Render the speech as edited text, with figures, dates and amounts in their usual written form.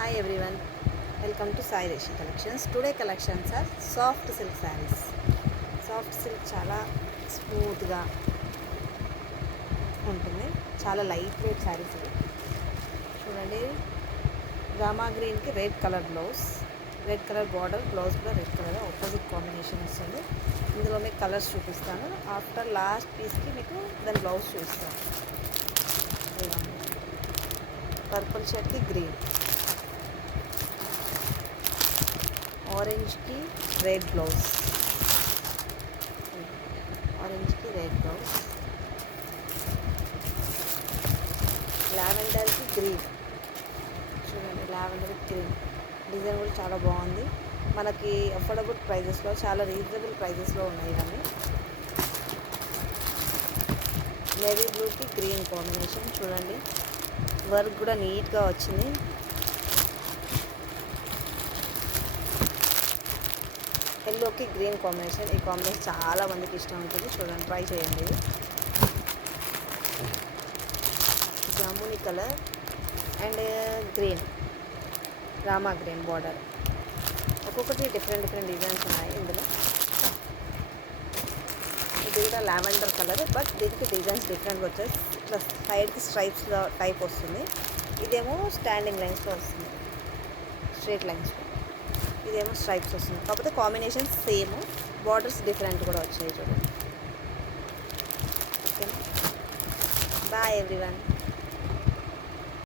Hi everyone, welcome to Sai Reshi Collections. Today collections are soft silk sarees. Soft silk చాలా స్మూత్గా ఉంటుంది, చాలా light weight saris ఇవి. చూడండి, రామా గ్రీన్కి red colour blouse, red colour border, blouse కూడా రెడ్ కలర్ ఆపోజిట్ కాంబినేషన్ వస్తుంది. ఇందులో మీకు కలర్స్ చూపిస్తాను. ఆఫ్టర్ లాస్ట్ పీస్కి మీకు దాని బ్లౌజ్ చూపిస్తాను. పర్పుల్ షర్ట్కి గ్రీన్, ఆరెంజ్కి రెడ్ బ్లౌజ్, ఆరెంజ్కి రెడ్ బ్లౌజ్, లావెండర్కి గ్రీన్. చూడండి, లావెండర్ గ్రీన్ డిజైన్ కూడా చాలా బాగుంది. మనకి అఫోర్డబుల్ ప్రైజెస్లో, చాలా రీజనబుల్ ప్రైజెస్లో ఉన్నాయి ఇవన్నీ. నేవీ బ్లూకి గ్రీన్ కాంబినేషన్. చూడండి, వర్క్ కూడా నీట్గా వచ్చింది. ఎల్లోకి గ్రీన్ కాంబినేషన్. ఈ కాంబినేషన్ చాలా మందికి ఇష్టం ఉంటుంది. చూడండి, ట్రై చేయండి. జాముని కలర్ అండ్ గ్రీన్, రామా గ్రీన్ బార్డర్. ఒక్కొక్కటి డిఫరెంట్ డిజైన్స్ ఉన్నాయి ఇందులో. ఇది కూడా లావెండర్ కలర్, బట్ దీనికి డిజైన్స్ డిఫరెంట్గా వచ్చాయి. ఇట్లా సైడ్కి స్ట్రైప్స్లో టైప్ వస్తుంది. ఇదేమో స్టాండింగ్ లైన్స్లో వస్తుంది, స్ట్రైట్ లైన్స్లో. ఇదేమో స్ట్రైప్స్ వస్తుంది, కాకపోతే కాంబినేషన్ సేమ్, బార్డర్స్ డిఫరెంట్ కూడా వచ్చాయి. చూడండి. ఓకేనా, బాయ్ ఎవ్రీవన్.